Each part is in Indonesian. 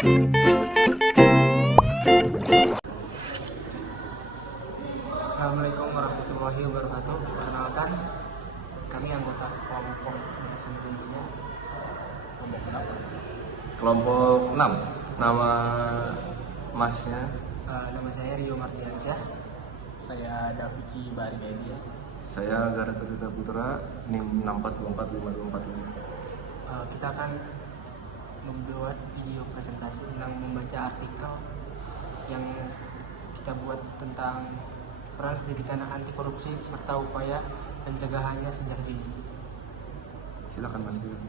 Assalamualaikum warahmatullahi wabarakatuh. Perkenalkan, kami anggota kelompok Bahasa Indonesia. Kelompok berapa? Kelompok 6. Nama masnya? Nama saya Rio Mardiansyah. Saya Daviki Barimedia. Saya Garata Duta Putra, NIM 64245245. Kita akan membuat video presentasi tentang membaca artikel yang kita buat tentang peran pendidikan anti korupsi serta upaya pencegahannya sejak dini. Silakan Mas Rio.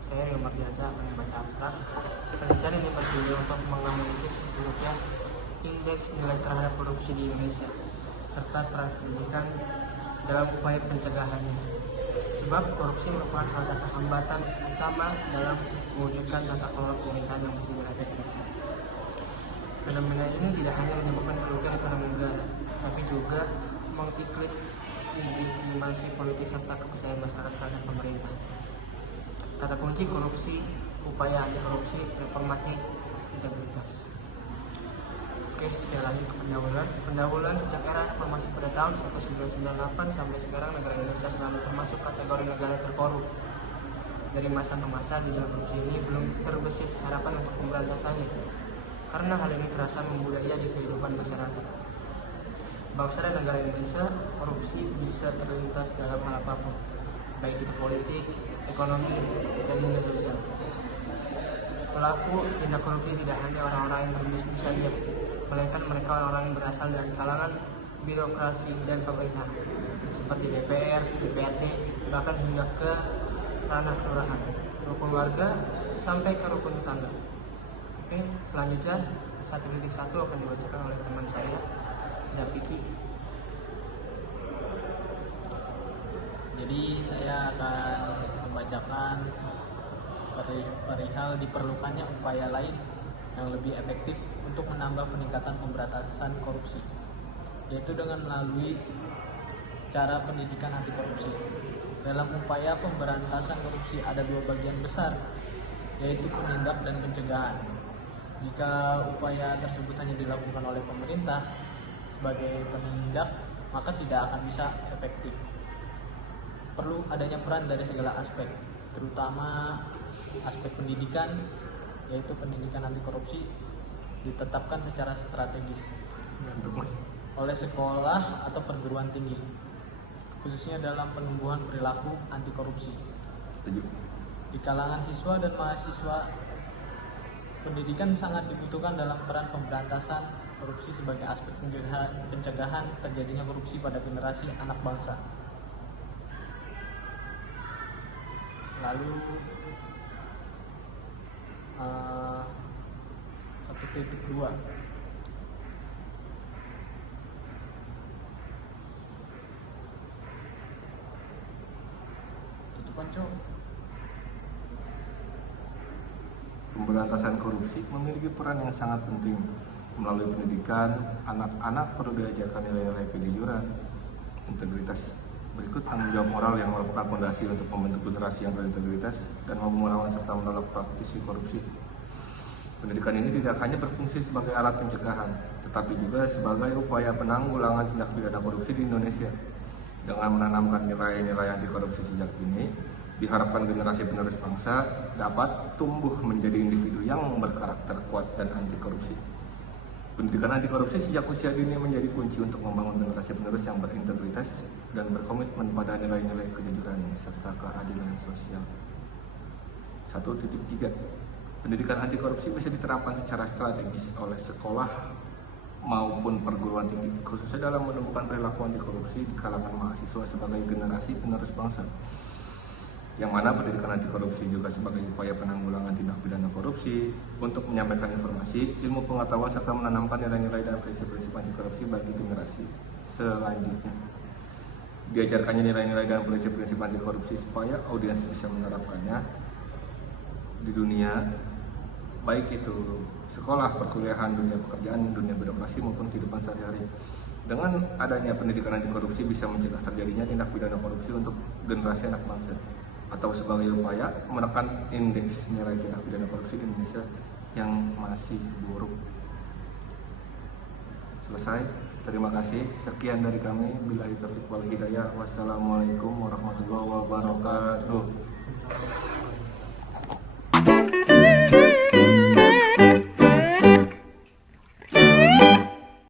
Saya Rio Mardiansyah akan membaca abstrak. Penelitian ini bertujuan untuk menganalisis buruknya indeks nilai terhadap korupsi di Indonesia serta peran pendidikan dalam upaya pencegahannya. Sebab korupsi merupakan salah satu hambatan utama dalam mewujudkan tata kelola pemerintahan yang bersih dan efektif. Fenomena ini tidak hanya menyebabkan kerugian ekonomi negara, tapi juga mengiklis legitimasi politik serta kepercayaan masyarakat terhadap pemerintah. Kata kunci korupsi, upaya anti korupsi, reformasi, integritas. Oke, saya lanjut ke pendahuluan. Pendahuluan sejak era reformasi pada tahun 1998 sampai sekarang negara Indonesia selalu termasuk kategori negara terkorup. Dari masa ke masa gejala korupsi ini belum terbesit harapan untuk pemberantasannya, karena hal ini terasa membudaya di kehidupan masyarakat. Bangsa dan negara Indonesia, korupsi bisa terlintas dalam hal apapun, baik itu politik, ekonomi, dan hingga sosial. Pelaku tindak korupsi tidak hanya orang-orang yang berbisnis saja, melainkan mereka orang-orang yang berasal dari kalangan birokrasi dan pemerintah, seperti DPR, DPRD, bahkan hingga ke ranah kelurahan, rukun warga, sampai ke rukun tetangga. Oke, selanjutnya 1.1 akan dibacakan oleh teman saya, Daviki. Jadi saya akan membacakan perihal diperlukannya upaya lain yang lebih efektif untuk menambah peningkatan pemberantasan korupsi, yaitu dengan melalui cara pendidikan anti korupsi. Dalam upaya pemberantasan korupsi ada dua bagian besar, yaitu penindak dan pencegahan. Jika upaya tersebut hanya dilakukan oleh pemerintah sebagai penindak, maka tidak akan bisa efektif. Perlu adanya peran dari segala aspek, terutama aspek pendidikan, yaitu pendidikan anti korupsi ditetapkan secara strategis oleh sekolah atau perguruan tinggi, khususnya dalam penumbuhan perilaku anti korupsi. Setuju. Di kalangan siswa dan mahasiswa, pendidikan sangat dibutuhkan dalam peran pemberantasan korupsi sebagai aspek pencegahan terjadinya korupsi pada generasi anak bangsa. Lalu 1.2 tutupan cok. Pemberantasan korupsi memiliki peran yang sangat penting. Melalui pendidikan, anak-anak perlu diajarkan nilai-nilai kejujuran, integritas. Berikut tanggung jawab moral yang merupakan fondasi untuk membentuk generasi yang berintegritas dan mampu melawan serta menolak praktisi korupsi. Pendidikan ini tidak hanya berfungsi sebagai alat pencegahan, tetapi juga sebagai upaya penanggulangan tindak pidana korupsi di Indonesia. Dengan menanamkan nilai-nilai anti korupsi sejak dini, diharapkan generasi penerus bangsa dapat tumbuh menjadi individu yang berkarakter kuat dan anti korupsi. Pendidikan anti korupsi sejak usia dini menjadi kunci untuk membangun generasi penerus yang berintegritas dan berkomitmen pada nilai-nilai kejujuran serta keadilan sosial. 1.3 Pendidikan anti korupsi bisa diterapkan secara strategis oleh sekolah maupun perguruan tinggi, khususnya dalam menumbuhkan perilaku anti korupsi di kalangan mahasiswa sebagai generasi penerus bangsa. Yang mana pendidikan anti korupsi juga sebagai upaya penanggulangan tindak pidana korupsi untuk menyampaikan informasi, ilmu pengetahuan serta menanamkan nilai-nilai dan prinsip-prinsip anti korupsi bagi generasi selanjutnya. Diajarkannya nilai-nilai dan prinsip-prinsip anti korupsi supaya audiens bisa menerapkannya di dunia, baik itu sekolah, perkuliahan, dunia pekerjaan, dunia birokrasi maupun kehidupan sehari-hari. Dengan adanya pendidikan anti korupsi bisa mencegah terjadinya tindak pidana korupsi untuk generasi anak bangsa. atau sebagai upaya menekan indeks nilai tindak pidana korupsi di Indonesia yang masih buruk. Selesai. Terima kasih. Sekian dari kami. Billahi taufiq wal hidayah. Wassalamualaikum warahmatullahi wabarakatuh.